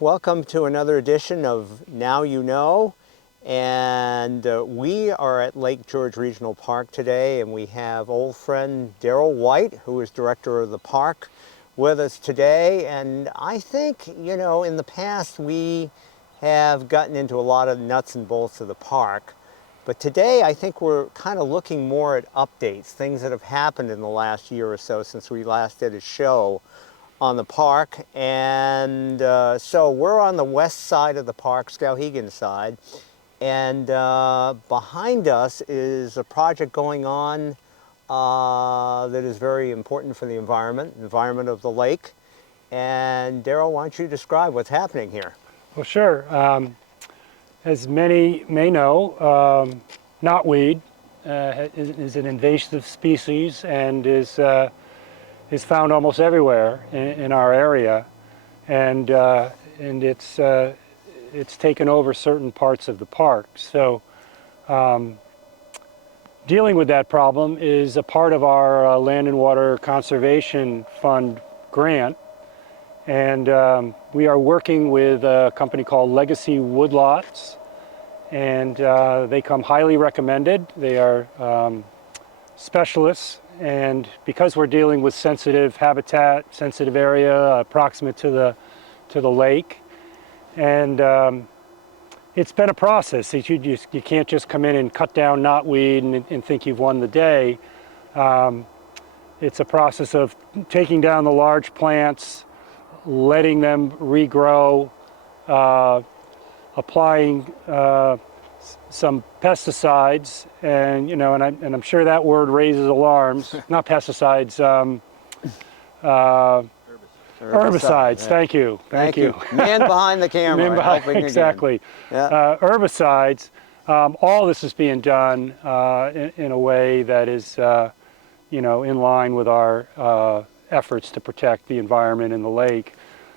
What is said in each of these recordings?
welcome to another edition of Now You Know. And we are at Lake George Regional Park today, and we have old friend Darrell White, who is director of the park, with us today. And I think, you know, in the past we have gotten into a lot of nuts and bolts of the park. But today I think we're kind of looking more at updates, things that have happened in the last year or so since we last did a show on the park. And so we're on the west side of the park, Skowhegan side. And behind us is a project going on that is very important for the environment of the lake. And Darrell, why don't you describe what's happening here? Well, sure. As many may know, knotweed is an invasive species and is found almost everywhere in our area, and it's taken over certain parts of the park. So dealing with that problem is a part of our Land and Water Conservation Fund grant, and we are working with a company called Legacy Woodlots, and they come highly recommended. They are specialists, and because we're dealing with sensitive habitat, sensitive area proximate to the lake, and it's been a process. You can't just come in and cut down knotweed and think you've won the day. It's a process of taking down the large plants, letting them regrow, applying some pesticides, and I'm sure that word raises alarms. Not pesticides. Herbicides. Yeah. Thank you. Man behind the camera. Man behind, exactly. Yeah. Herbicides. All this is being done in a way that is, in line with our efforts to protect the environment in the lake.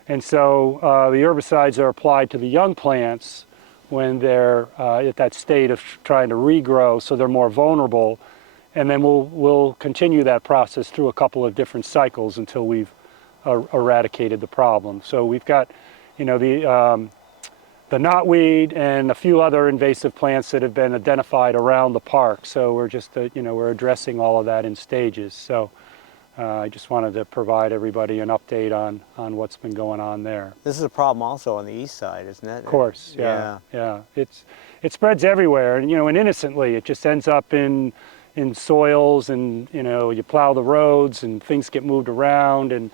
And so the herbicides are applied to the young plants when they're at that state of trying to regrow, so they're more vulnerable. And then we'll continue that process through a couple of different cycles until we've eradicated the problem. So we've got, the knotweed and a few other invasive plants that have been identified around the park. So we're just, we're addressing all of that in stages. So I just wanted to provide everybody an update on what's been going on there. This is a problem also on the east side, isn't it? Of course, yeah. It spreads everywhere, and and innocently it just ends up in soils, and you plow the roads and things get moved around, and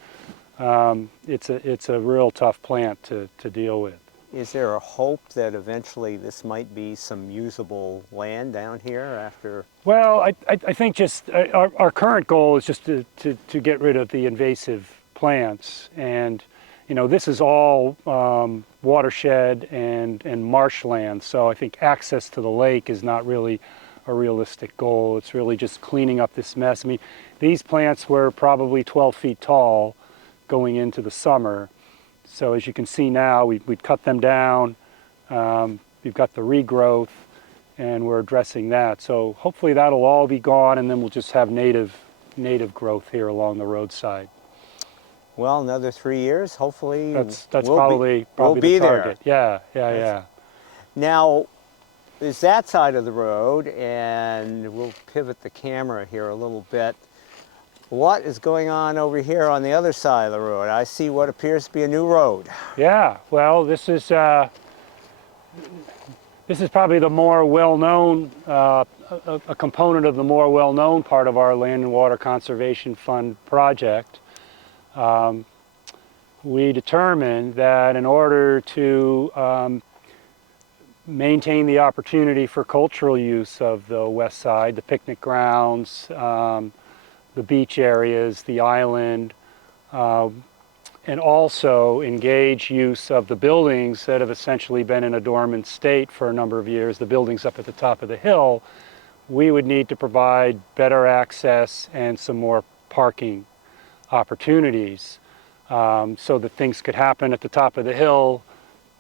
it's a real tough plant to deal with. Is there a hope that eventually this might be some usable land down here after? Well, I think just our current goal is just to get rid of the invasive plants, and this is all watershed and marshland, so I think access to the lake is not really a realistic goal. It's really just cleaning up this mess. I mean, these plants were probably 12 feet tall going into the summer. So as you can see now, we'd cut them down. We've got the regrowth, and we're addressing that. So hopefully that'll all be gone, and then we'll just have native growth here along the roadside. Well, another 3 years, hopefully. That's probably the target. There. Yeah. Now, is that side of the road, and we'll pivot the camera here a little bit. What is going on over here on the other side of the road? I see what appears to be a new road. Yeah, well, this is probably the more well-known, a component of the more well-known part of our Land and Water Conservation Fund project. We determined that in order to maintain the opportunity for cultural use of the west side, the picnic grounds, the beach areas, the island, and also engage use of the buildings that have essentially been in a dormant state for a number of years, the buildings up at the top of the hill, we would need to provide better access and some more parking opportunities so that things could happen at the top of the hill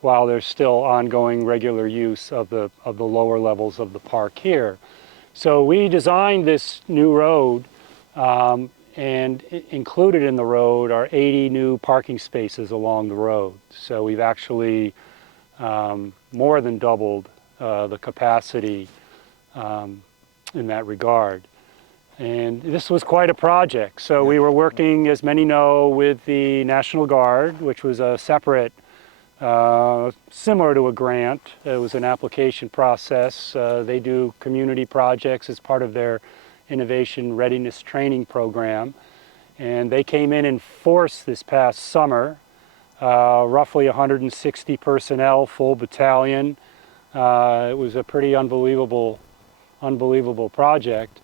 while there's still ongoing regular use of the lower levels of the park here. So we designed this new road included in the road are 80 new parking spaces along the road. So we've actually more than doubled the capacity in that regard. And this was quite a project. So we were working, as many know, with the National Guard, which was a separate, similar to a grant. It was an application process. They do community projects as part of their Innovation Readiness Training Program. And they came in force this past summer, roughly 160 personnel, full battalion. It was a pretty unbelievable project.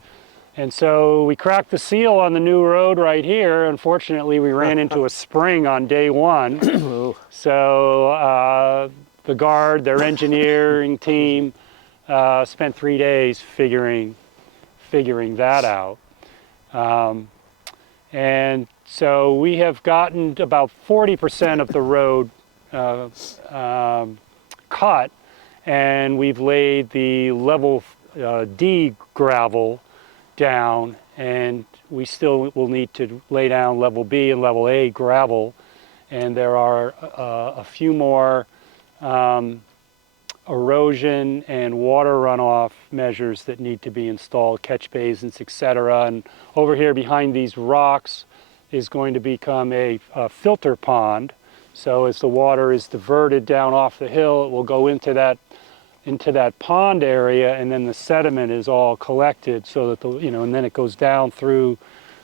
And so we cracked the seal on the new road right here. Unfortunately, we ran into a spring on day one. So the Guard, their engineering team, spent 3 days figuring that out. And so we have gotten about 40% of the road cut, and we've laid the level D gravel down, and we still will need to lay down level B and level A gravel, and there are a few more erosion and water runoff measures that need to be installed, catch basins, etc. And over here behind these rocks is going to become a filter pond. So as the water is diverted down off the hill, it will go into that pond area, and then the sediment is all collected so that and then it goes down through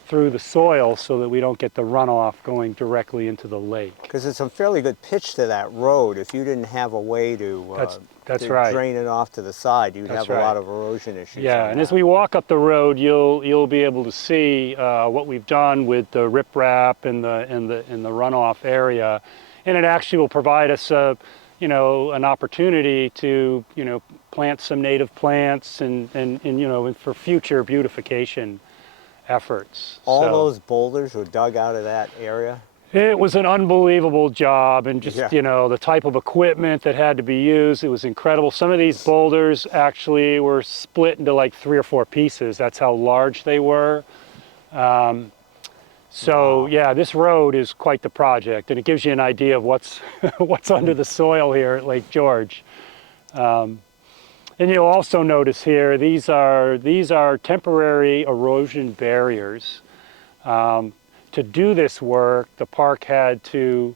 the soil so that we don't get the runoff going directly into the lake. Because there's some fairly good pitch to that road. If you didn't have a way to, that's right. drain it off to the side, you'd have a lot of erosion issues. Yeah, and as we walk up the road, you'll be able to see what we've done with the riprap and the runoff area, and it actually will provide us an opportunity to plant some native plants and for future beautification efforts. All those boulders were dug out of that area? It was an unbelievable job, and just the type of equipment that had to be used, it was incredible. Some of these boulders actually were split into like 3 or 4 pieces. That's how large they were. So yeah, this road is quite the project, and it gives you an idea of what's under the soil here at Lake George. And you'll also notice here, these are temporary erosion barriers. To do this work, the park had to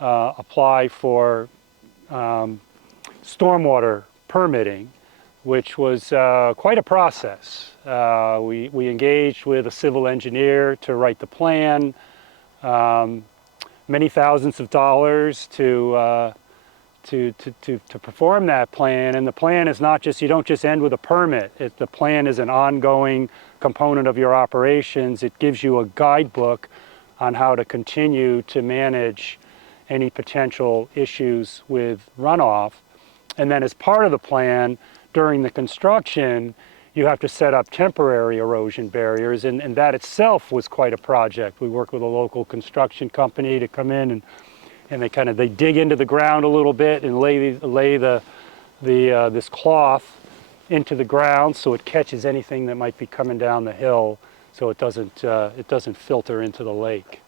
apply for stormwater permitting, which was quite a process. We engaged with a civil engineer to write the plan, many thousands of dollars to perform that plan. And the plan is not just, you don't just end with a permit. The plan is an ongoing component of your operations. It gives you a guidebook on how to continue to manage any potential issues with runoff. And then as part of the plan, during the construction, you have to set up temporary erosion barriers, and that itself was quite a project. We worked with a local construction company to come in and they dig into the ground a little bit and lay this cloth into the ground so it catches anything that might be coming down the hill, so it doesn't filter into the lake.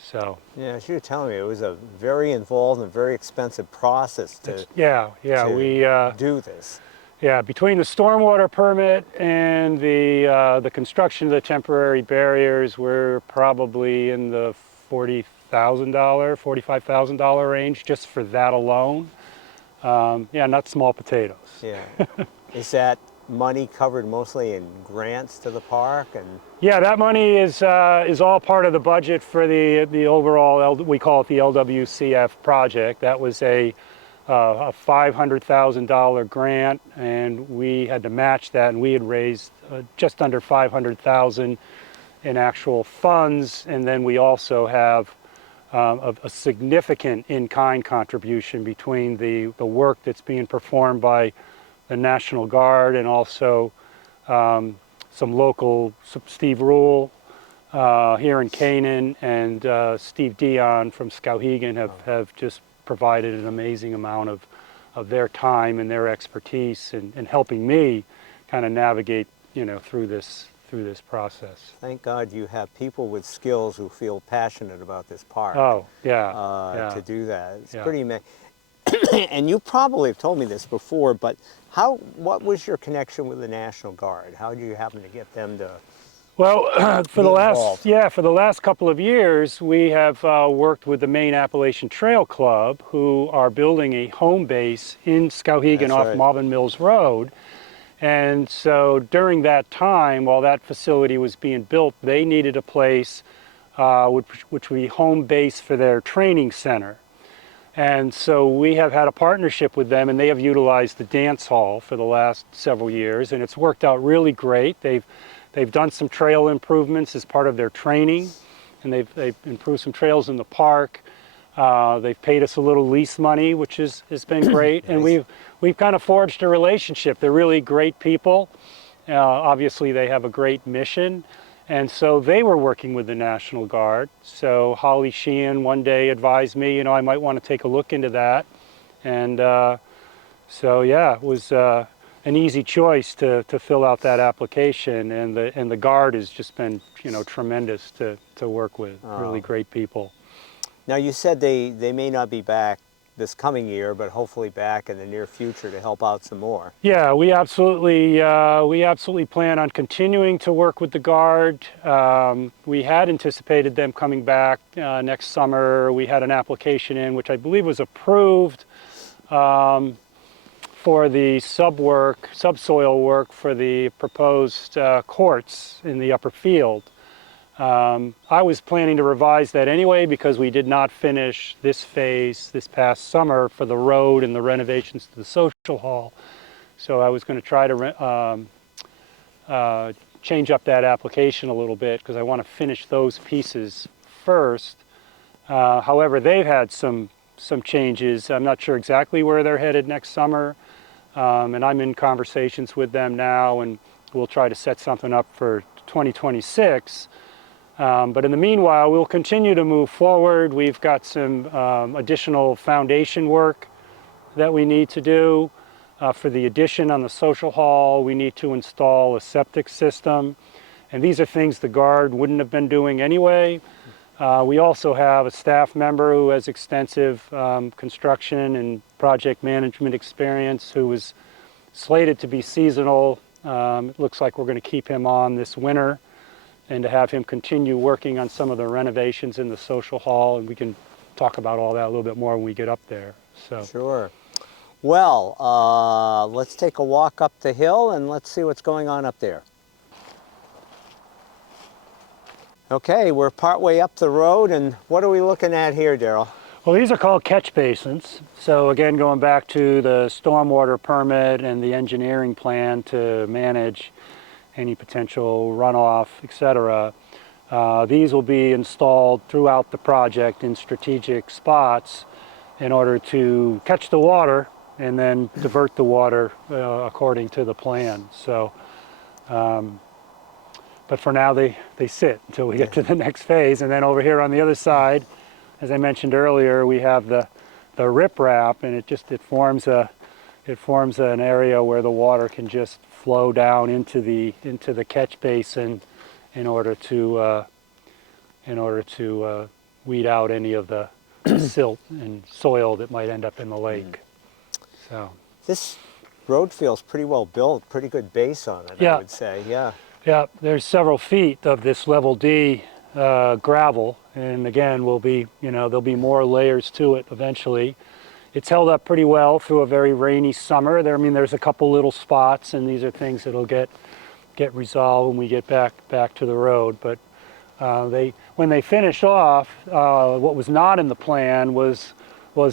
So yeah, as you were telling me, it was a very involved and very expensive process to do this. Yeah, between the stormwater permit and the construction of the temporary barriers, we're probably in the $40,000, $45,000 range just for that alone. Yeah, not small potatoes. Yeah. Is that money covered mostly in grants to the park? And yeah, that money is all part of the budget for the overall, we call it the LWCF project. That was a $500,000 grant, and we had to match that, and we had raised just under $500,000 in actual funds, and then we also have a significant in-kind contribution between the work that's being performed by the National Guard and also some local, Steve Rule here in Canaan, and Steve Dion from Skowhegan have just provided an amazing amount of their time and their expertise in helping me kind of navigate through this through this process. Thank God you have people with skills who feel passionate about this park. Oh, yeah. To do that. It's Yeah. pretty amazing. And you probably have told me this before, but what was your connection with the National Guard? How did you happen to get them to? Well, for Be involved. for the last couple of years, we have worked with the Maine Appalachian Trail Club, who are building a home base in Skowhegan That's off right. Malvern Mills Road. And so during that time, while that facility was being built, they needed a place which would be home base for their training center. And so we have had a partnership with them, and they have utilized the dance hall for the last several years, and it's worked out really great. They've done some trail improvements as part of their training, and they've improved some trails in the park. They've paid us a little lease money, which has been great, and Nice. we've kind of forged a relationship. They're really great people. Obviously, they have a great mission, and so they were working with the National Guard. So Holly Sheehan one day advised me, I might want to take a look into that, and so yeah, it was an easy choice to fill out that application, and the Guard has just been tremendous to work with. Really great people. Now you said they may not be back this coming year, but hopefully back in the near future to help out some more. Yeah, we absolutely plan on continuing to work with the Guard. We had anticipated them coming back next summer. We had an application in which I believe was approved for the subsoil work for the proposed courts in the upper field. I was planning to revise that anyway because we did not finish this phase this past summer for the road and the renovations to the social hall. So I was going to try to change up that application a little bit because I want to finish those pieces first. However, they've had some changes. I'm not sure exactly where they're headed next summer, and I'm in conversations with them now, and we'll try to set something up for 2026. But in the meanwhile, we'll continue to move forward. We've got some additional foundation work that we need to do. For the addition on the social hall, we need to install a septic system. And these are things the Guard wouldn't have been doing anyway. We also have a staff member who has extensive construction and project management experience who was slated to be seasonal. It looks like we're going to keep him on this winter, and to have him continue working on some of the renovations in the social hall, and we can talk about all that a little bit more when we get up there. So Sure. Well, let's take a walk up the hill and let's see what's going on up there. Okay, we're partway up the road, and what are we looking at here, Daryl? well, these are called catch basins. So again, going back to the stormwater permit and the engineering plan to manage any potential runoff, etc. These will be installed throughout the project in strategic spots in order to catch the water and then divert the water according to the plan. So, but for now they sit until we get to the next phase. And then over here on the other side, as I mentioned earlier, we have the riprap, and it forms an area where the water can just flow down into the catch basin in order to weed out any of the silt and soil that might end up in the lake. So This road feels pretty well built, pretty good base on it, Yeah. I would say. Yeah. yeah, there's several feet of this level D gravel, and again, there'll be more layers to it eventually. It's held up pretty well through a very rainy summer. There's a couple little spots, and these are things that'll get resolved when we get back to the road. But when they finish off, what was not in the plan was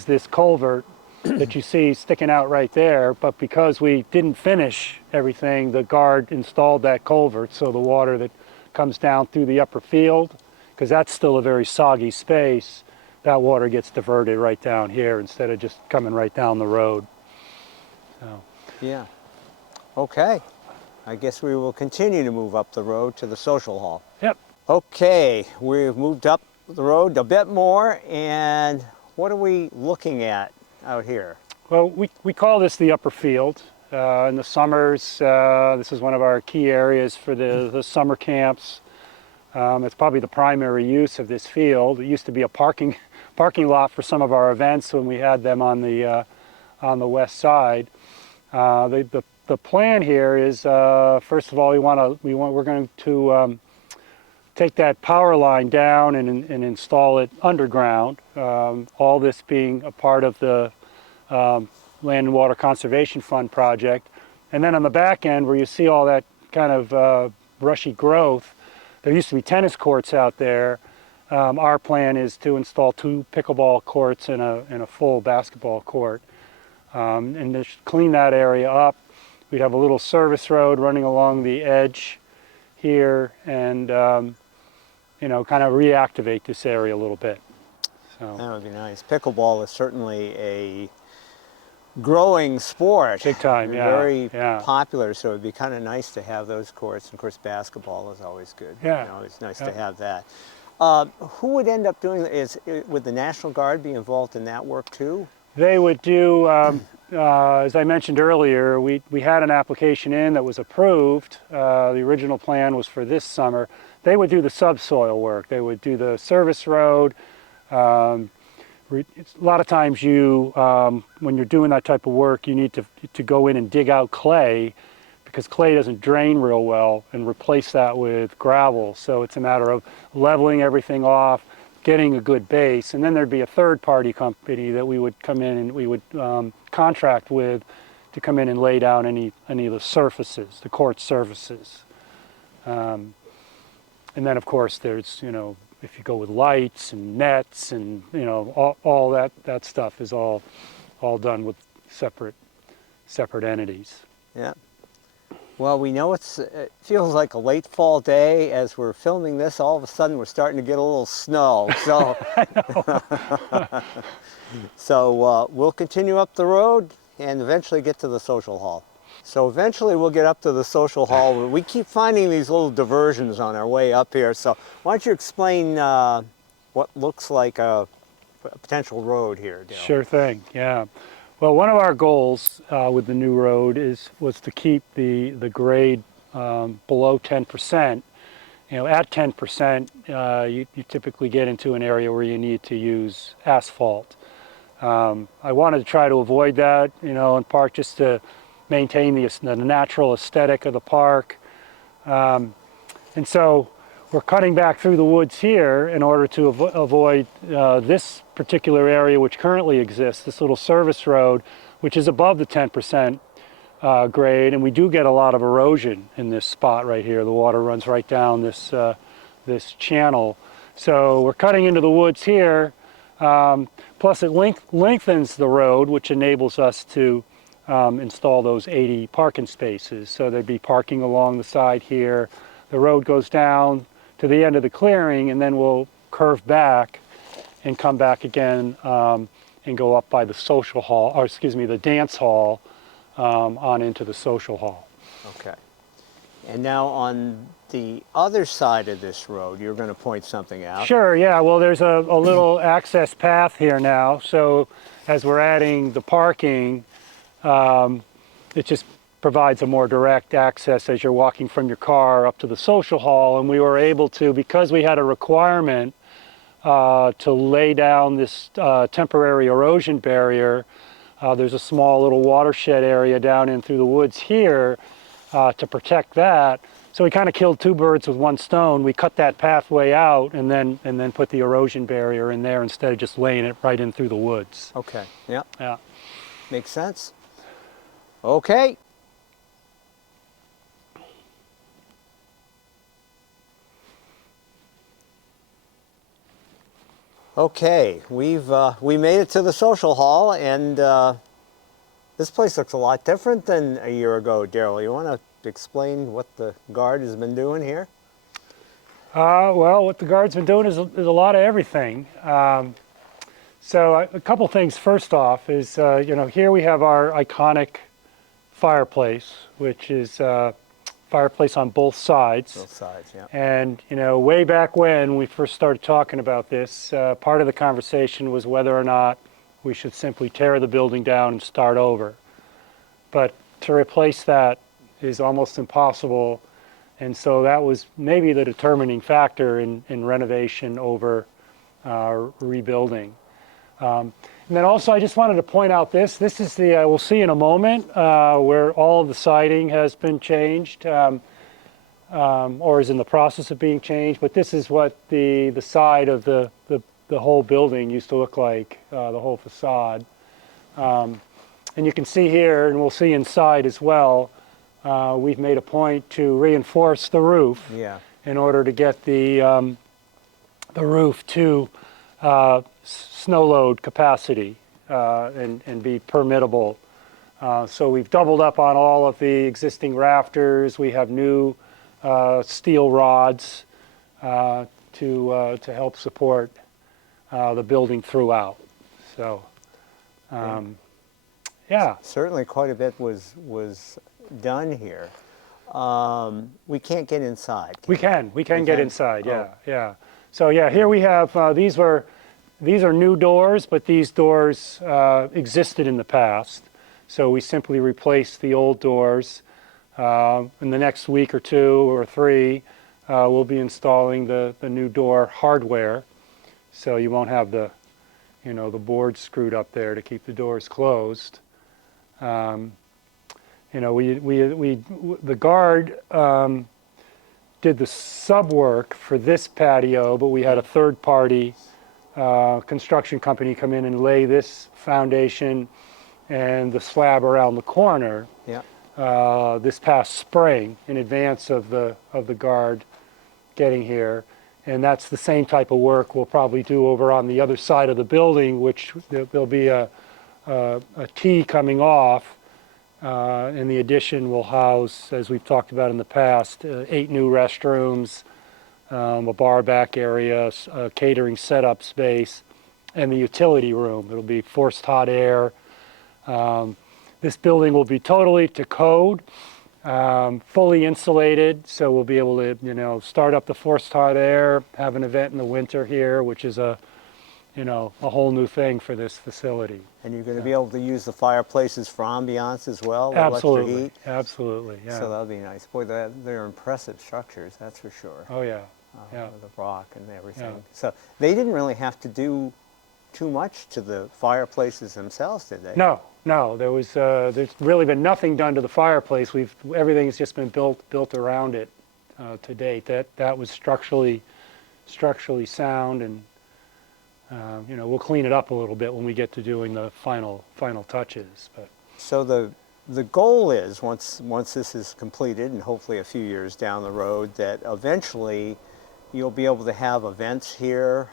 this culvert that you see sticking out right there. But because we didn't finish everything, the Guard installed that culvert, so the water that comes down through the upper field, because that's still a very soggy space, that water gets diverted right down here instead of just coming right down the road. So, Yeah. Okay. I guess we will continue to move up the road to the social hall. yep. Okay, we've moved up the road a bit more, and what are we looking at out here? Well, we call this the upper field. In the summers, this is one of our key areas for the summer camps. It's probably the primary use of this field. It used to be a parking lot for some of our events when we had them on the west side. The plan here is, first of all, we're going to take that power line down and install it underground. All this being a part of the Land and Water Conservation Fund project. And then on the back end, where you see all that kind of brushy growth, there used to be tennis courts out there. Our plan is to install 2 pickleball courts and a full basketball court, and just clean that area up. We'd have a little service road running along the edge here, and you know, kind of reactivate this area a little bit. So That would be nice. Pickleball is certainly a growing sport. big time, yeah. Very yeah. popular, so it'd be kind of nice to have those courts. Of course, basketball is always good. Yeah. You know, it's nice Yeah. to have that. Who would end up doing would the National Guard be involved in that work too? They would do, as I mentioned earlier, we had an application in that was approved. The original plan was for this summer. They would do the subsoil work. They would do the service road. A lot of times when you're doing that type of work, you need to go in and dig out clay, because clay doesn't drain real well, and replace that with gravel. So it's a matter of leveling everything off, getting a good base, and then there'd be a third-party company that we would come in and we would contract with to come in and lay down any of the surfaces, the court surfaces. And then, of course, there's, you know, if you go with lights and nets and, you know, all that stuff is all done with separate entities. Yeah. Well, we know it feels like a late fall day. As we're filming this, all of a sudden we're starting to get a little snow. So, so we'll continue up the road and eventually get to the social hall. So eventually we'll get up to the social hall. We keep finding these little diversions on our way up here. So why don't you explain what looks like a potential road here, Dale? Sure thing, yeah. Well, one of our goals with the new road was to keep the grade below 10%. You know, at 10%, you typically get into an area where you need to use asphalt. I wanted to try to avoid that, you know, in part just to maintain the natural aesthetic of the park. And so we're cutting back through the woods here in order to avoid this particular area which currently exists, this little service road, which is above the 10% grade, and we do get a lot of erosion in this spot right here. The water runs right down this channel. So we're cutting into the woods here, plus it lengthens the road, which enables us to install those 80 parking spaces. So there'd be parking along the side here. The road goes down to the end of the clearing, and then we'll curve back and come back again and go up by the social hall, or excuse me, the dance hall, on into the social hall. Okay. And now on the other side of this road, you're going to point something out. Sure, yeah. Well, there's a little access path here now. So as we're adding the parking, it just provides a more direct access as you're walking from your car up to the social hall. And we were able to, because we had a requirement to lay down this temporary erosion barrier, there's a small little watershed area down in through the woods here to protect that. So we kind of killed 2 birds with 1 stone. We cut that pathway out and then put the erosion barrier in there instead of just laying it right in through the woods. Okay. Yeah. Yeah. Makes sense. Okay. Okay, we made it to the social hall, and this place looks a lot different than a year ago. Daryl, you want to explain what the guard has been doing here? Well, what the guard's been doing is a lot of everything. So a couple things. First off is, you know, here we have our iconic fireplace, which is fireplace on both sides. Both sides, yeah. And, you know, way back when we first started talking about this, part of the conversation was whether or not we should simply tear the building down and start over. But to replace that is almost impossible. And so that was maybe the determining factor in renovation over rebuilding. And then also I just wanted to point out this is the, we'll see in a moment, where all of the siding has been changed, or is in the process of being changed, but this is what the side of the whole building used to look like, the whole facade. And you can see here, and we'll see inside as well, we've made a point to reinforce the roof Yeah. in order to get the roof to snow load capacity and be permittable. So we've doubled up on all of the existing rafters. We have new steel rods to help support the building throughout. So, yeah. Certainly quite a bit was done here. We can't get inside. We can get can? inside, yeah, Oh. yeah. So yeah, here we have, these are new doors, but these doors existed in the past. So we simply replaced the old doors. In the next week or 2 or 3, we'll be installing the new door hardware. So you won't have the board screwed up there to keep the doors closed. The guard did the sub work for this patio, but we had a third-party construction company come in and lay this foundation and the slab around the corner Yeah. this past spring in advance of the guard getting here. And that's the same type of work we'll probably do over on the other side of the building, which there'll be a T coming off. And the addition will house, as we've talked about in the past, 8 new restrooms, a bar back area, a catering setup space, and the utility room. It'll be forced hot air. This building will be totally to code, fully insulated, so we'll be able to, start up the forced hot air, have an event in the winter here, which is a whole new thing for this facility. And you're going to be able to use the fireplaces for ambiance as well, the extra Absolutely, heat. absolutely, yeah. So that'll be nice. Boy, they're impressive structures, that's for sure. Oh yeah, yeah. The rock and everything. Yeah. So they didn't really have to do too much to the fireplaces themselves, did they? No, there's really been nothing done to the fireplace. Everything's just been built around it to date. That was structurally sound, and we'll clean it up a little bit when we get to doing the final touches. But So the goal is, once this is completed, and hopefully a few years down the road, that eventually you'll be able to have events here,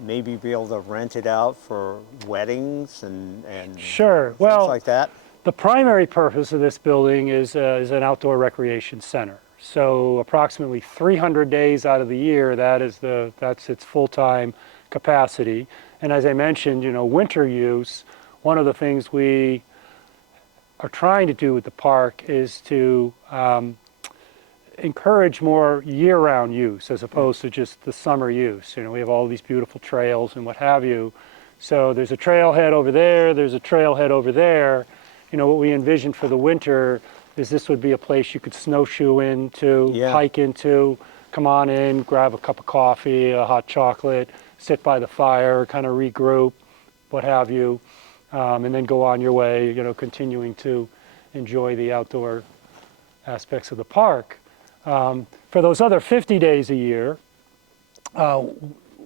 maybe be able to rent it out for weddings and sure, things well, like that. the primary purpose of this building is an outdoor recreation center. So approximately 300 days out of the year, that's its full-time capacity. And as I mentioned, winter use, one of the things we are trying to do with the park is to encourage more year-round use as opposed to just the summer use. We have all these beautiful trails and what have you. So there's a trailhead over there, there's a trailhead over there. What we envisioned for the winter is this would be a place you could snowshoe into, Yeah. hike into, come on in, grab a cup of coffee, a hot chocolate, sit by the fire, kind of regroup, what have you, and then go on your way, continuing to enjoy the outdoor aspects of the park. For those other 50 days a year,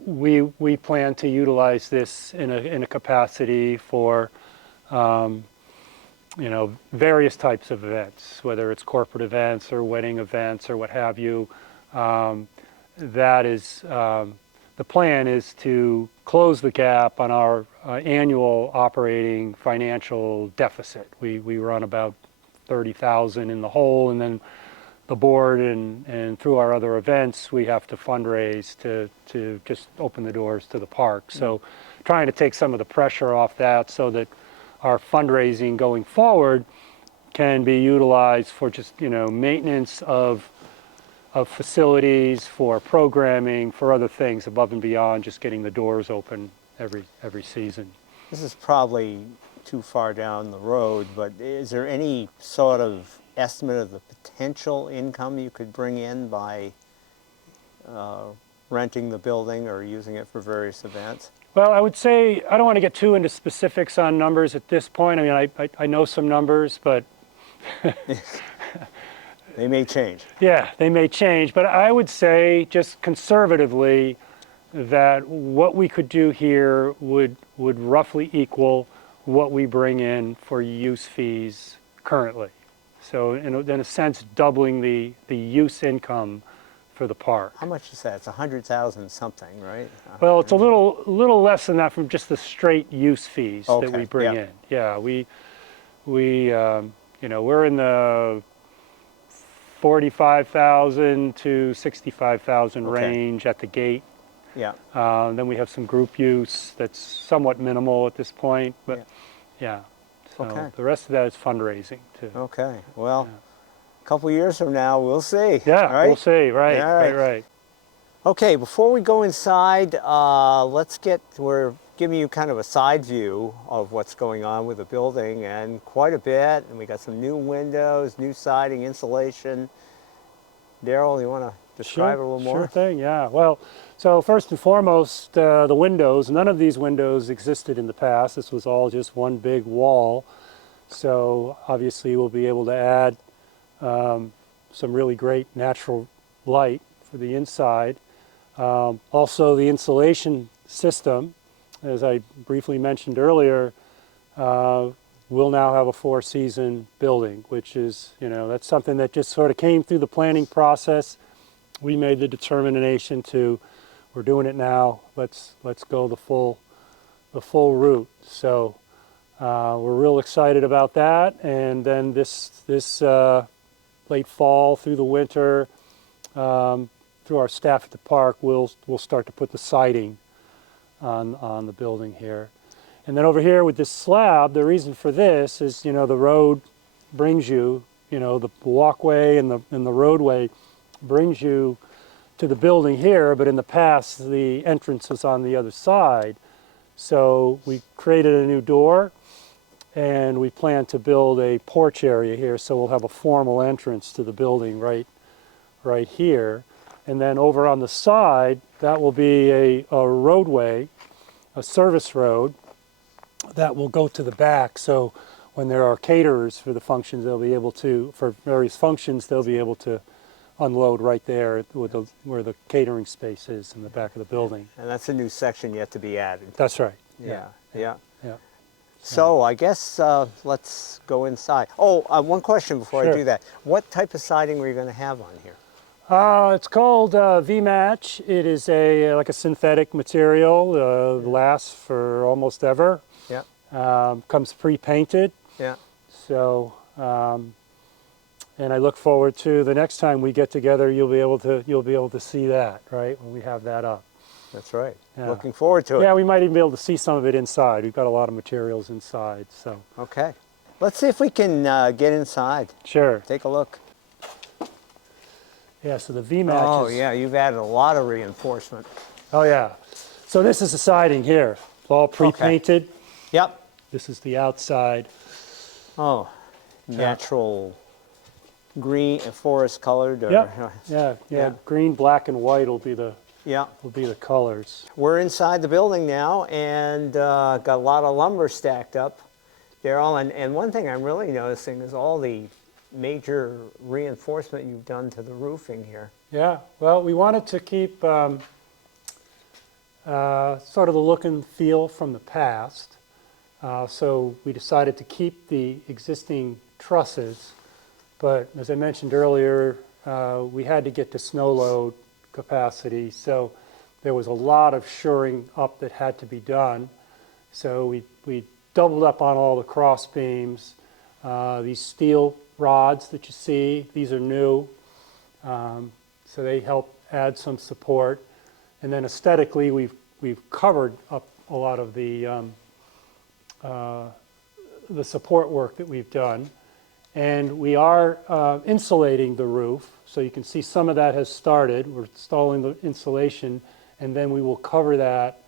we plan to utilize this in a capacity for various types of events, whether it's corporate events or wedding events or what have you. That is, the plan is to close the gap on our annual operating financial deficit. We run about 30,000 in the hole, and then the board and through our other events, we have to fundraise to just open the doors to the park. So trying to take some of the pressure off that so that our fundraising going forward can be utilized for just, maintenance of facilities, for programming, for other things above and beyond just getting the doors open every season. This is probably too far down the road, but is there any sort of estimate of the potential income you could bring in by renting the building or using it for various events? Well, I would say I don't want to get too into specifics on numbers at this point. I mean, I know some numbers, but They may change. yeah, they may change. But I would say just conservatively that what we could do here would roughly equal what we bring in for use fees currently. So in a sense, doubling the use income for the park. How much is that? It's 100,000 something, right? Well, it's a little less than that from just the straight use fees that Okay, we bring yeah. in. Yeah, you know, we're in the 45,000 to 65,000 Okay. range at the gate. Yeah. Then we have some group use that's somewhat minimal at this point, but yeah. So Okay. the rest of that is fundraising too. Okay. Well, a couple years from now, we'll see. Yeah, right? we'll see. Right, All right. right. Okay, before we go inside, we're giving you kind of a side view of what's going on with the building, and quite a bit. And we got some new windows, new siding, insulation. Daryl, you want to describe it a little more? Sure thing, yeah. Well, so first and foremost, the windows, none of these windows existed in the past. This was all just one big wall. So obviously we'll be able to add some really great natural light for the inside. Also the insulation system, as I briefly mentioned earlier, we'll now have a 4-season building, which is, you know, that's something that just sort of came through the planning process. We made the determination we're doing it now. Let's go the full route. So we're real excited about that. And then this late fall through the winter, through our staff at the park, we'll start to put the siding on the building here. And then over here with this slab, the reason for this is, you know, the road brings you, you know, the walkway and the roadway brings you to the building here, but in the past the entrance was on the other side. So we created a new door and we plan to build a porch area here, so we'll have a formal entrance to the building right here. And then over on the side, that will be a roadway, a service road that will go to the back. So when there are caterers for the functions, they'll be able to, for various functions, they'll be able to unload right there where the catering space is in the back of the building. And that's a new section yet to be added. That's right. Yeah. Yeah. So I guess let's go inside. Oh, one question before I Sure. do that. What type of siding were you going to have on here? It's called V-Match. It is like a synthetic material, lasts for almost ever. Yeah. Comes pre-painted. Yeah. So, and I look forward to the next time we get together. You'll be able to see that, right, when we have that up. That's right. Yeah. Looking forward to it. Yeah, we might even be able to see some of it inside. We've got a lot of materials inside. So, Okay. Let's see if we can get inside. sure. Take a look. Yeah. So the V-Match. Oh, is, yeah. You've added a lot of reinforcement. Oh yeah. So this is the siding here. It's all pre-painted. Yep. This is the outside. Oh, natural green, forest colored. Or, Yep. Yeah. Yeah. Green, black, and white will be the Yeah. colors. We're inside the building now and got a lot of lumber stacked up, Daryl. And one thing I'm really noticing is all the major reinforcement you've done to the roofing here. Yeah. Well, we wanted to keep sort of the look and feel from the past. So we decided to keep the existing trusses, but as I mentioned earlier, we had to get to snow load capacity, so there was a lot of shoring up that had to be done. So we doubled up on all the cross beams. These steel rods that you see, these are new, so they help add some support. And then aesthetically, we've covered up a lot of the support work that we've done. And we are insulating the roof, so you can see some of that has started. We're installing the insulation, and then we will cover that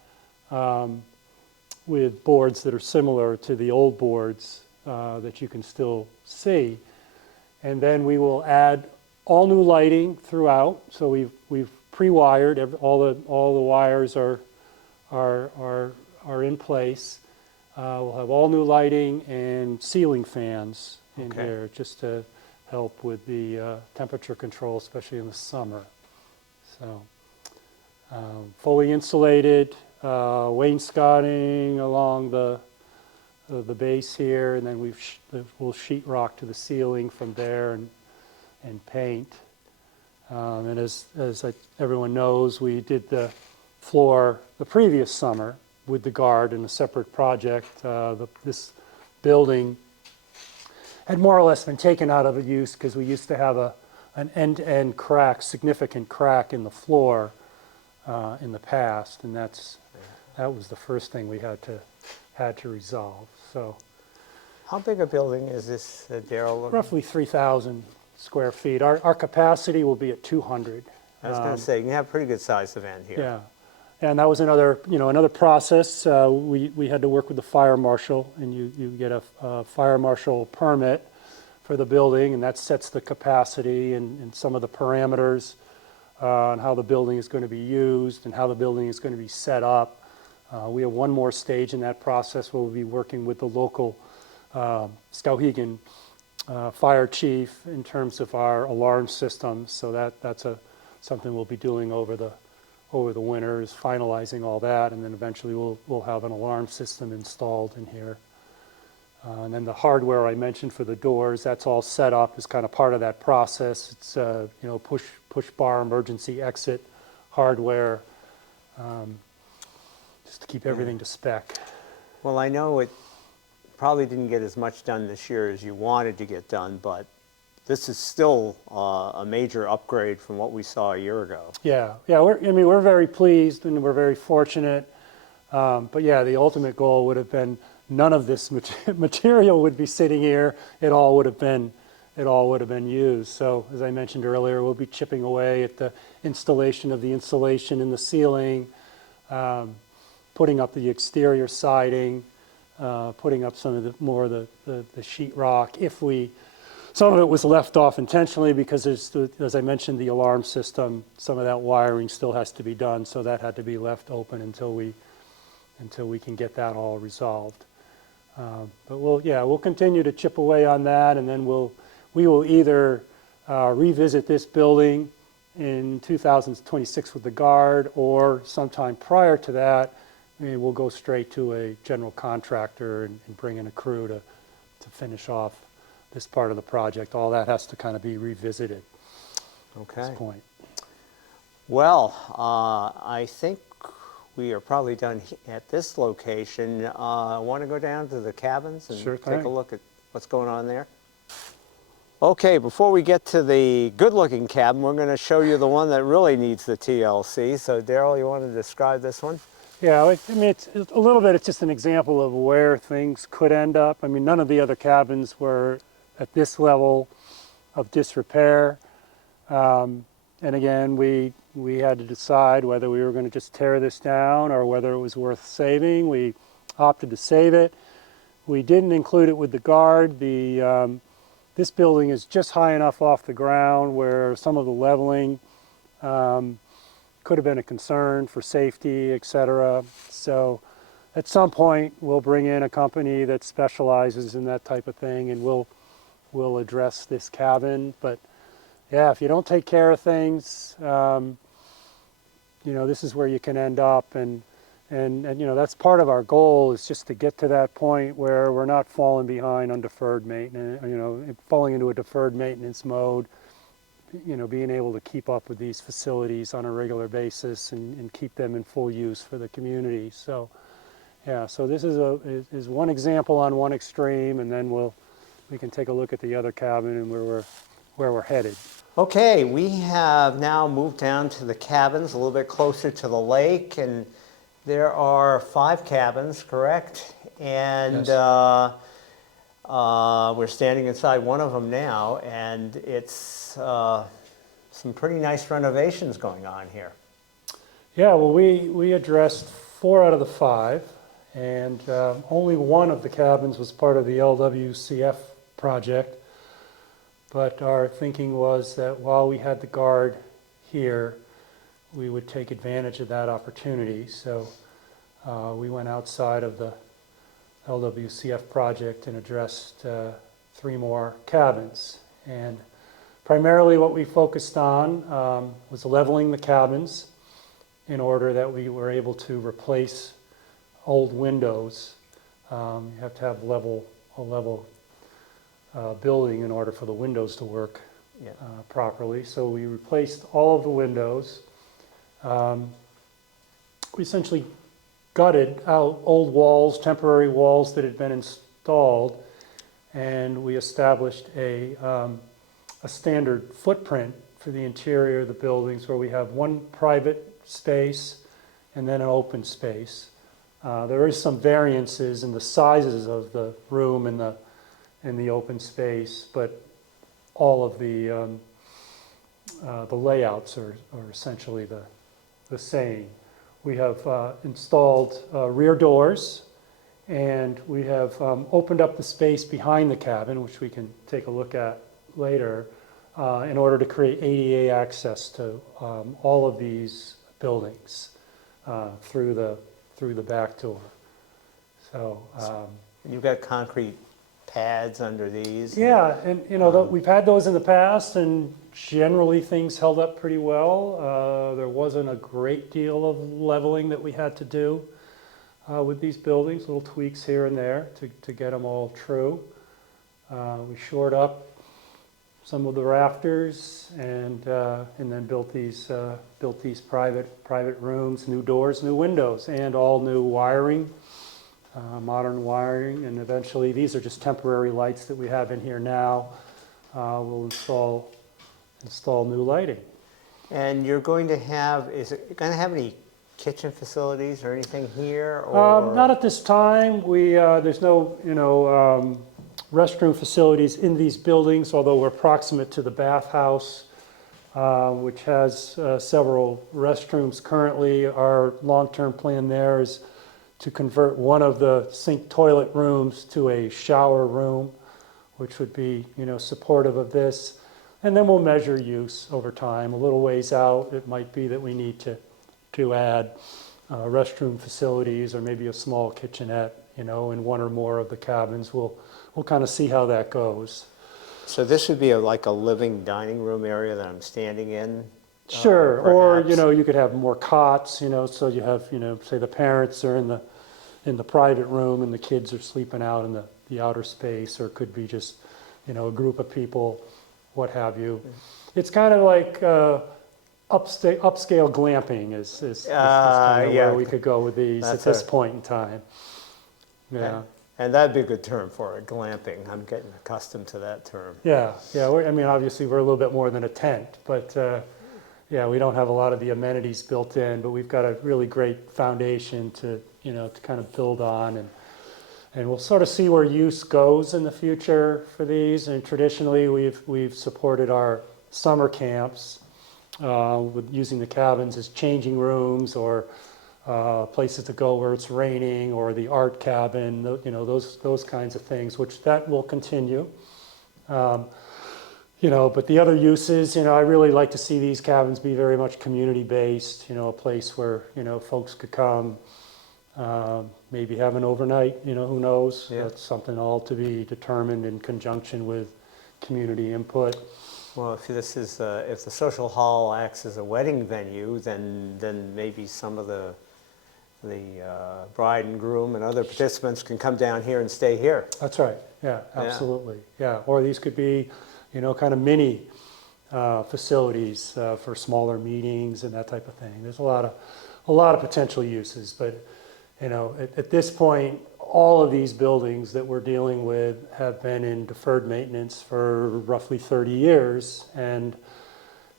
with boards that are similar to the old boards that you can still see. And then we will add all new lighting throughout. So we've pre-wired, all the wires are in place. We'll have all new lighting and ceiling fans in Okay. here just to help with the temperature control, especially in the summer. So fully insulated, wainscoting along the base here, and then we'll sheet rock to the ceiling from there and paint. And as everyone knows, we did the floor the previous summer with the guard in a separate project. This building had more or less been taken out of use because we used to have an end-to-end crack, significant crack in the floor in the past, and that was the first thing we had to resolve. So How big a building is this, Daryl? roughly 3,000 square feet. Our capacity will be at 200. I was going to say, you have a pretty good sized event here. Yeah, and that was another process. We had to work with the fire marshal, and you get a fire marshal permit for the building, and that sets the capacity and some of the parameters on how the building is going to be used and how the building is going to be set up. We have one more stage in that process where we'll be working with the local Skowhegan fire chief in terms of our alarm systems. So that's something we'll be doing over the winter, is finalizing all that, and then eventually we'll have an alarm system installed in here. And then the hardware I mentioned for the doors, that's all set up as kind of part of that process. It's push bar emergency exit hardware, just to keep everything to spec. Well, I know it probably didn't get as much done this year as you wanted to get done, but this is still a major upgrade from what we saw a year ago. Yeah. We're very pleased and we're very fortunate. But yeah, the ultimate goal would have been none of this material would be sitting here. It all would have been used. So as I mentioned earlier, we'll be chipping away at the installation of the insulation in the ceiling, putting up the exterior siding, putting up some of the sheetrock. Some of it was left off intentionally because as I mentioned, the alarm system, some of that wiring still has to be done, so that had to be left open until we can get that all resolved. But we'll continue to chip away on that, and then we will either revisit this building in 2026 with the guard, or sometime prior to that, we'll go straight to a general contractor and bring in a crew to finish off this part of the project. All that has to kind of be revisited at this point. Well, I think we are probably done at this location. I want to go down to the cabins and Sure take thing. a look at what's going on there. Okay, before we get to the good-looking cabin, we're going to show you the one that really needs the TLC. So, Daryl, you want to describe this one? Yeah, it's a little bit, it's just an example of where things could end up. I mean, none of the other cabins were at this level of disrepair. And again, we had to decide whether we were going to just tear this down or whether it was worth saving. We opted to save it. We didn't include it with the guard. This building is just high enough off the ground where some of the leveling could have been a concern for safety, etc. So at some point, we'll bring in a company that specializes in that type of thing, and we'll address this cabin. But yeah, if you don't take care of things, this is where you can end up. And that's part of our goal, is just to get to that point where we're not falling behind on deferred maintenance, falling into a deferred maintenance mode. Being able to keep up with these facilities on a regular basis and keep them in full use for the community. So, yeah, so this is one example on one extreme, and then we can take a look at the other cabin and where we're headed. Okay, we have now moved down to the cabins, a little bit closer to the lake, and there are 5 cabins, correct? And Yes. we're standing inside one of them now, and it's some pretty nice renovations going on here. Yeah, well, we addressed 4 out of the 5, And only one of the cabins was part of the LWCF project. But our thinking was that while we had the guard here, we would take advantage of that opportunity. So we went outside of the LWCF project and addressed 3 more cabins. And primarily what we focused on was leveling the cabins in order that we were able to replace old windows. You have to have a level building in order for the windows to work Yeah. properly. So we replaced all of the windows. We essentially gutted out old walls, temporary walls that had been installed, and we established a standard footprint for the interior of the buildings where we have one private space and then an open space. There is some variances in the sizes of the room and the open space, but all of the layouts are essentially the same. We have installed rear doors, and we have opened up the space behind the cabin, which we can take a look at later, in order to create ADA access to all of these buildings through the back door. So You've got concrete pads under these? yeah, and we've had those in the past, and generally things held up pretty well. There wasn't a great deal of leveling that we had to do with these buildings, little tweaks here and there to get them all true. We shored up some of the rafters and then built these private rooms, new doors, new windows, and all new wiring. Modern wiring, and eventually these are just temporary lights that we have in here now. We'll install new lighting. And you're going to have, is it going to have any kitchen facilities or anything here? Or? Not at this time. There's no restroom facilities in these buildings, although we're proximate to the bathhouse, which has several restrooms currently. Our long-term plan there is to convert one of the sink toilet rooms to a shower room, which would be, supportive of this. And then we'll measure use over time. A little ways out, it might be that we need to add restroom facilities or maybe a small kitchenette, in one or more of the cabins. We'll kind of see how that goes. So this would be like a living dining room area that I'm standing in? Sure, or perhaps? you could have more cots, so you have, say the parents are in the private room and the kids are sleeping out in the outer space, or it could be just, a group of people, what have you. It's kind of like upscale glamping is kind of yeah. where we could go with these That's at this point in time. Yeah. And that'd be a good term for it, glamping. I'm getting accustomed to that term. Yeah. Obviously we're a little bit more than a tent, but we don't have a lot of the amenities built in, but we've got a really great foundation to kind of build on, and we'll sort of see where use goes in the future for these. And traditionally we've supported our summer camps with using the cabins as changing rooms or places to go where it's raining, or the art cabin, those kinds of things, which that will continue. But the other uses, I really like to see these cabins be very much community-based, a place where, folks could come, maybe have an overnight, who knows? Yeah. That's something all to be determined in conjunction with community input. Well, if the social hall acts as a wedding venue, then maybe some of the bride and groom and other participants can come down here and stay here. That's right, yeah, absolutely, yeah. Or these could be, kind of mini facilities for smaller meetings and that type of thing. There's a lot of potential uses, but at this point, all of these buildings that we're dealing with have been in deferred maintenance for roughly 30 years, and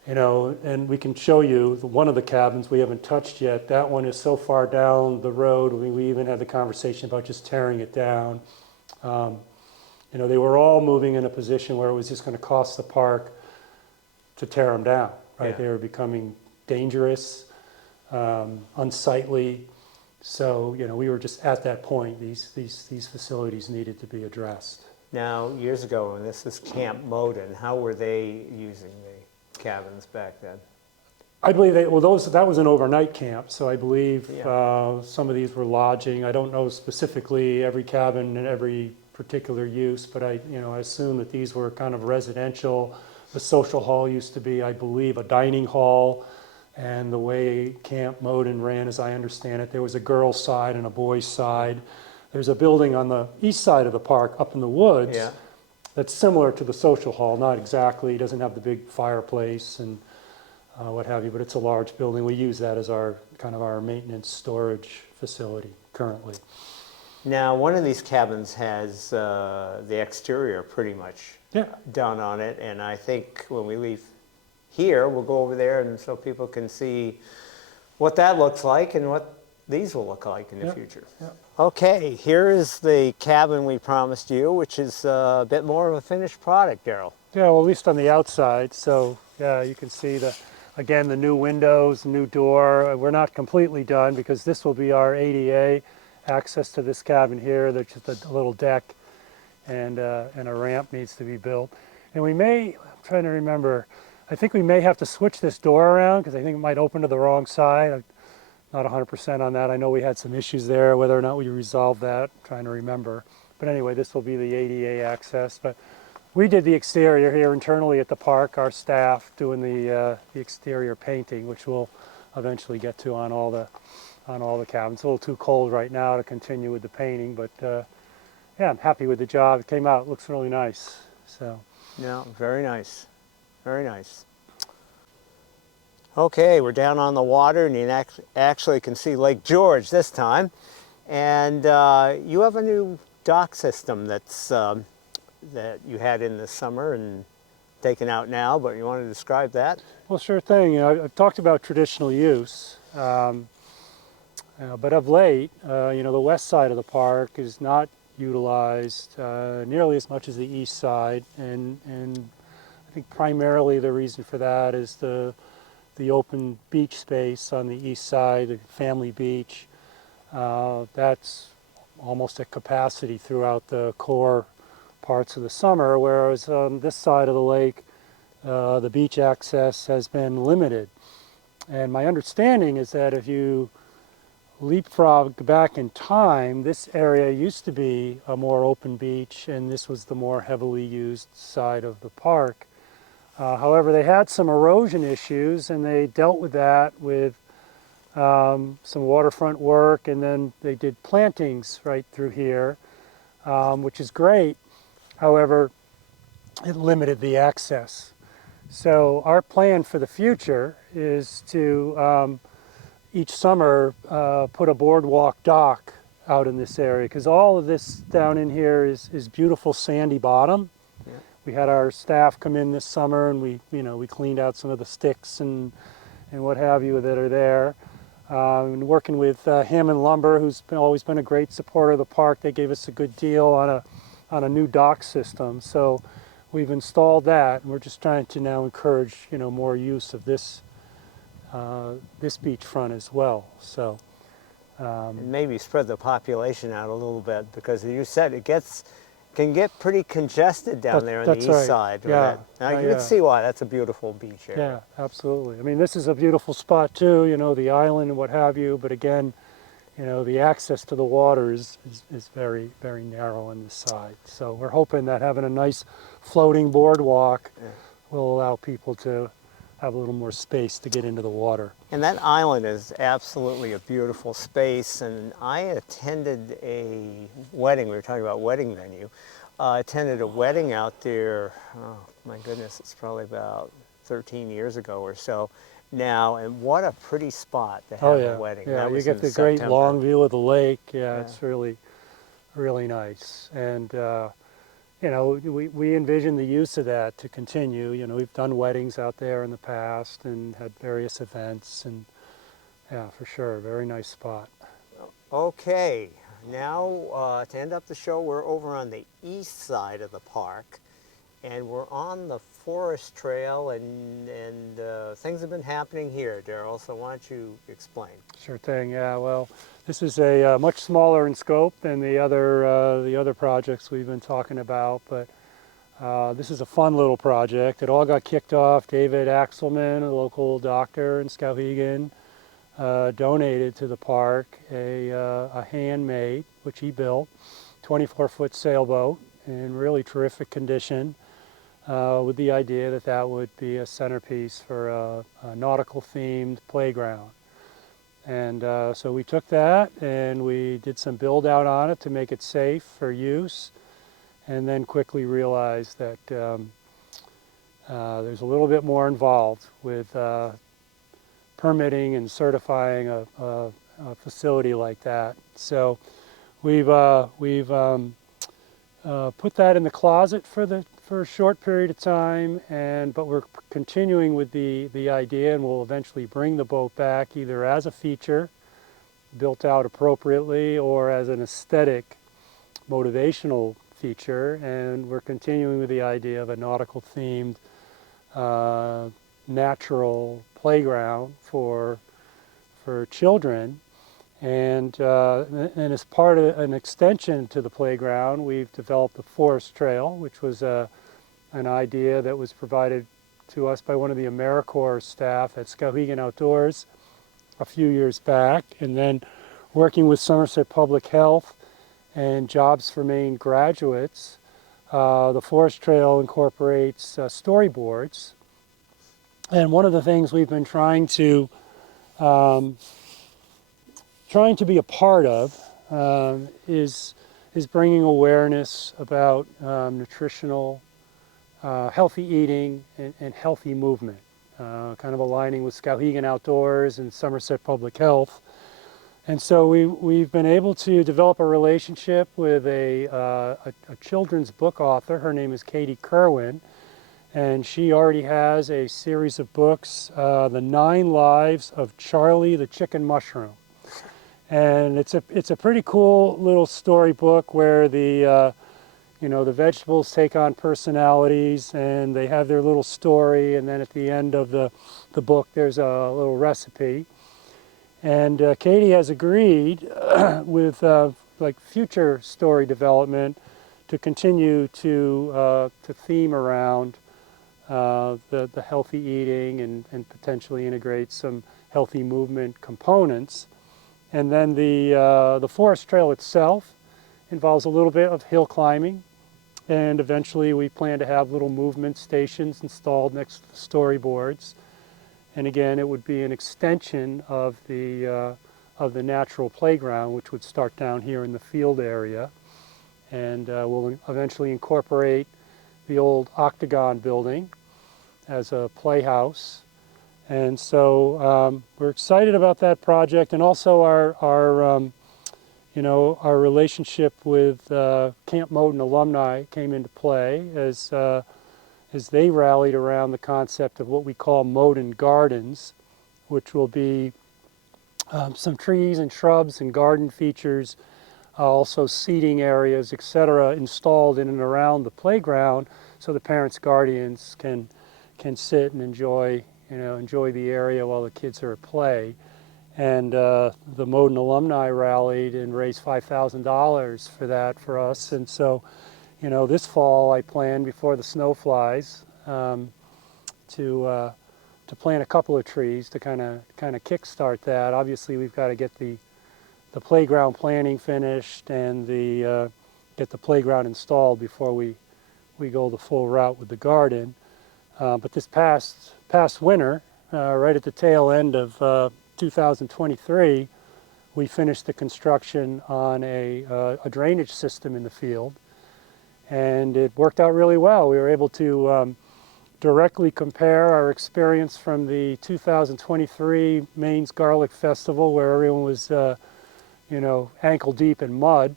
we can show you one of the cabins we haven't touched yet. That one is so far down the road. We even had the conversation about just tearing it down. They were all moving in a position where it was just going to cost the park to tear them down, right? Yeah. They were becoming dangerous, unsightly, So, we were just at that point. These facilities needed to be addressed. Now, years ago, when this was Camp Moden, how were they using the cabins back then? I believe that was an overnight camp, so I believe Yeah. some of these were lodging. I don't know specifically every cabin and every particular use, but I assume that these were kind of residential. The social hall used to be, I believe, a dining hall, and the way Camp Moden ran, as I understand it, there was a girls' side and a boys' side. There's a building on the east side of the park up in the woods Yeah. that's similar to the social hall, not exactly, it doesn't have the big fireplace and what have you, but it's a large building. We use that as our kind of our maintenance storage facility currently. Now, one of these cabins has the exterior pretty much Yeah, done on it, and I think when we leave here, we'll go over there and so people can see what that looks like and what these will look like in the Yeah, future. yeah. Okay, here is the cabin we promised you, which is a bit more of a finished product, Daryl. Yeah, well, at least on the outside. So yeah, you can see again, the new windows, new door. We're not completely done because this will be our ADA access to this cabin here. There's just a little deck and a ramp needs to be built. And we may, I'm trying to remember, I think we may have to switch this door around because I think it might open to the wrong side. I'm not 100% on that. I know we had some issues there, whether or not we resolved that, I'm trying to remember. But anyway, this will be the ADA access. But we did the exterior here internally at the park, our staff doing the exterior painting, which we'll eventually get to on all the cabins. It's a little too cold right now to continue with the painting, but yeah, I'm happy with the job. It came out, it looks really nice. So No, very nice, very nice. Okay, we're down on the water and you actually can see Lake George this time. And you have a new dock system that you had in the summer and taken out now, but you want to describe that? well, sure thing. I've talked about traditional use, but of late, the west side of the park is not utilized nearly as much as the east side, and I think primarily the reason for that is the open beach space on the east side, the family beach. That's almost at capacity throughout the core parts of the summer, whereas on this side of the lake, the beach access has been limited. And my understanding is that if you leapfrog back in time, this area used to be a more open beach, and this was the more heavily used side of the park. However, they had some erosion issues, and they dealt with that with some waterfront work, and then they did plantings right through here, which is great. However, it limited the access. So our plan for the future is to each summer put a boardwalk dock out in this area, because all of this down in here is beautiful sandy bottom. Yeah. We had our staff come in this summer and we cleaned out some of the sticks and what have you that are there. And working with Hammond Lumber, who's always been a great supporter of the park, they gave us a good deal on a new dock system. So we've installed that, and we're just trying to now encourage more use of this beachfront as well. So And maybe spread the population out a little bit, because as you said, can get pretty congested down there on the that's east right. side. Yeah. Now you Yeah. can see why that's a beautiful beach area. yeah, absolutely. I mean, this is a beautiful spot too. The island and what have you. But again, the access to the water is very, very narrow on this side. So we're hoping that having a nice floating boardwalk Yeah. will allow people to have a little more space to get into the water. And that island is absolutely a beautiful space. And I attended a wedding. We were talking about wedding venue. Attended a wedding out there. Oh my goodness, it's probably about 13 years ago or so now. And what a pretty spot to have Oh yeah, a wedding. yeah. That You was get in the great September. long view of the lake. Yeah, Yeah. it's really, really nice. And we envision the use of that to continue. We've done weddings out there in the past and had various events, and yeah, for sure, very nice spot. Okay, now to end up the show, we're over on the east side of the park, and we're on the forest trail, and things have been happening here, Daryl. So why don't you explain? Sure thing. Yeah. Well, This is a much smaller in scope than the other projects we've been talking about, but this is a fun little project. It all got kicked off. David Axelman, a local doctor in Skowhegan, donated to the park a handmade, which he built, 24-foot sailboat in really terrific condition, with the idea that that would be a centerpiece for a nautical themed playground. And so we took that and we did some build out on it to make it safe for use, and then quickly realized that there's a little bit more involved with permitting and certifying a facility like that. So we've put that in the closet for a short period of time, but we're continuing with the idea, and we'll eventually bring the boat back either as a feature built out appropriately or as an aesthetic motivational feature, and we're continuing with the idea of a nautical themed natural playground for children. And as part of an extension to the playground, we've developed a forest trail, which was an idea that was provided to us by one of the AmeriCorps staff at Skowhegan Outdoors a few years back. And then working with Somerset Public Health and Jobs for Maine graduates, the forest trail incorporates storyboards. And one of the things we've been trying to be a part of is bringing awareness about nutritional, healthy eating and healthy movement, kind of aligning with Skowhegan Outdoors and Somerset Public Health. And so we've been able to develop a relationship with a children's book author. Her name is Katie Kerwin, and she already has a series of books, The 9 Lives of Charlie the Chicken Mushroom. And it's a pretty cool little storybook where the vegetables take on personalities and they have their little story, and then at the end of the book there's a little recipe. And Katie has agreed with like future story development to continue to theme around the healthy eating and potentially integrate some healthy movement components. And then the forest trail itself involves a little bit of hill climbing, and eventually we plan to have little movement stations installed next to the storyboards. And again, it would be an extension of the natural playground, which would start down here in the field area, and we'll eventually incorporate the old Octagon building as a playhouse. And so we're excited about that project, and also our relationship with Camp Moden alumni came into play as they rallied around the concept of what we call Moden Gardens, which will be some trees and shrubs and garden features, also seating areas, etc., installed in and around the playground, so the parents, guardians can sit and enjoy the area while the kids are at play. And the Moden alumni rallied and raised $5,000 for that for us. And so, this fall I plan, before the snow flies, to plant a couple of trees to kind of kickstart that. Obviously, we've got to get the playground planning finished and get the playground installed before we go the full route with the garden. But this past winter, right at the tail end of 2023, we finished the construction on a drainage system in the field, and it worked out really well. We were able to directly compare our experience from the 2023 Maine's Garlic Festival, where everyone was ankle deep in mud,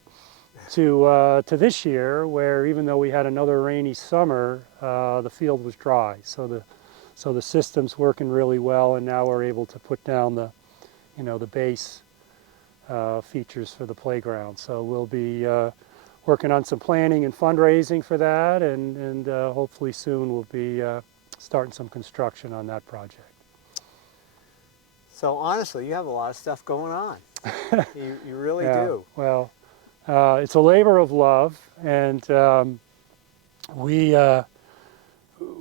to this year, where even though we had another rainy summer, the field was dry. So the system's working really well, and now we're able to put down the base features for the playground. So we'll be working on some planning and fundraising for that, and hopefully soon we'll be starting some construction on that project. So honestly, you have a lot of stuff going on. You really Yeah, do. well, it's a labor of love, and we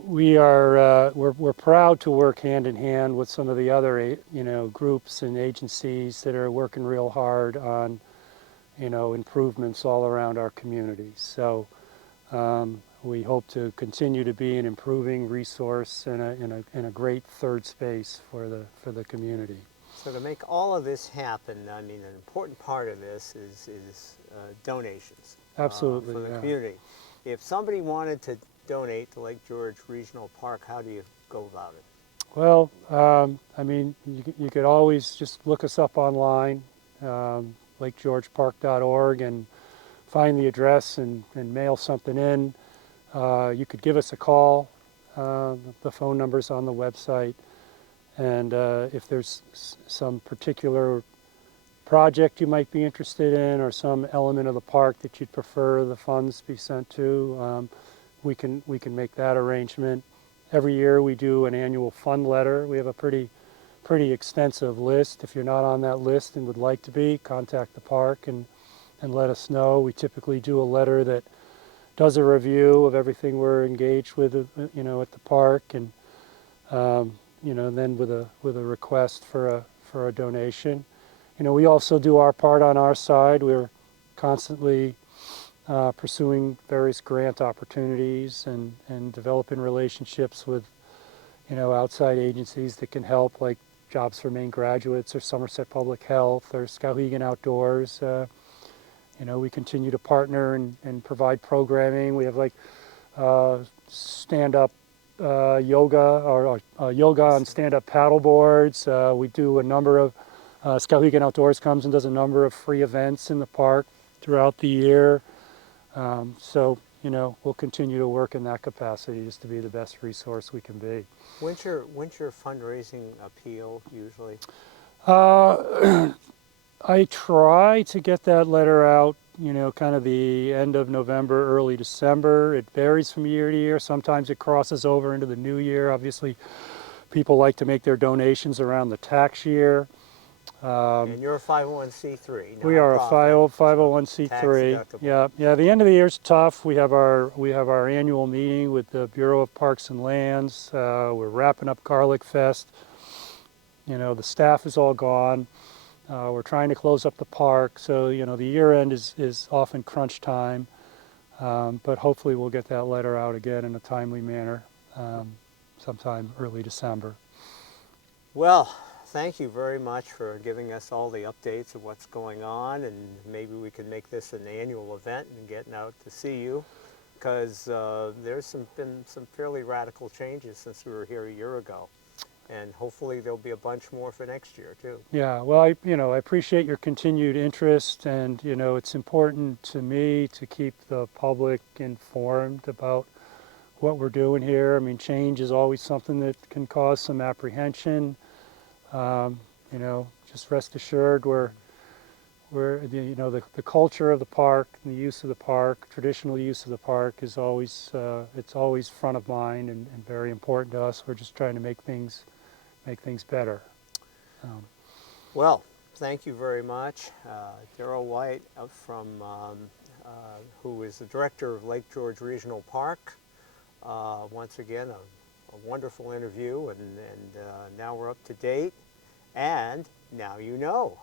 we're proud to work hand in hand with some of the other groups and agencies that are working real hard on improvements all around our communities. So we hope to continue to be an improving resource and a great third space for the community. So to make all of this happen, I mean, an important part of this is donations Absolutely, for the yeah. community. If somebody wanted to donate to Lake George Regional Park, how do you go about it? Well, I mean, you could always just look us up online, lakegeorgepark.org, and find the address and mail something in. You could give us a call. The phone number's on the website. And if there's some particular project you might be interested in, or some element of the park that you'd prefer the funds be sent to, we can make that arrangement. Every year we do an annual fund letter. We have a pretty extensive list. If you're not on that list and would like to be, contact the park and let us know. We typically do a letter that does a review of everything we're engaged with, at the park, and then with a request for a donation. We also do our part on our side. We're constantly pursuing various grant opportunities and developing relationships with outside agencies that can help, like Jobs for Maine Graduates or Somerset Public Health or Skowhegan Outdoors. We continue to partner and provide programming. We have like stand-up yoga or yoga on stand-up paddle boards. We do a number of Skowhegan Outdoors comes and does a number of free events in the park throughout the year. So we'll continue to work in that capacity just to be the best resource we can be. When's your fundraising appeal usually? I try to get that letter out, kind of the end of November, early December. It varies from year to year. Sometimes it crosses over into the new year. Obviously, people like to make their donations around the tax year. And you're a 501c3. We are a nonprofit, 501c3. tax deductible. Yeah. The end of the year is tough. We have our annual meeting with the Bureau of Parks and Lands. We're wrapping up Garlic Fest. The staff is all gone. We're trying to close up the park, so the year end is often crunch time. But hopefully we'll get that letter out again in a timely manner, sometime early December. Well, thank you very much for giving us all the updates of what's going on, and maybe we can make this an annual event and getting out to see you, because there's been some fairly radical changes since we were here a year ago, and hopefully there'll be a bunch more for next year too. Yeah, well, I appreciate your continued interest, and it's important to me to keep the public informed about what we're doing here. I mean, change is always something that can cause some apprehension. Just rest assured we're the culture of the park and the use of the park, traditional use of the park is always it's always front of mind and very important to us. We're just trying to make things better. Well, thank you very much. Darrell White who is the director of Lake George Regional Park. Once again, a wonderful interview, and now we're up to date, and now you know.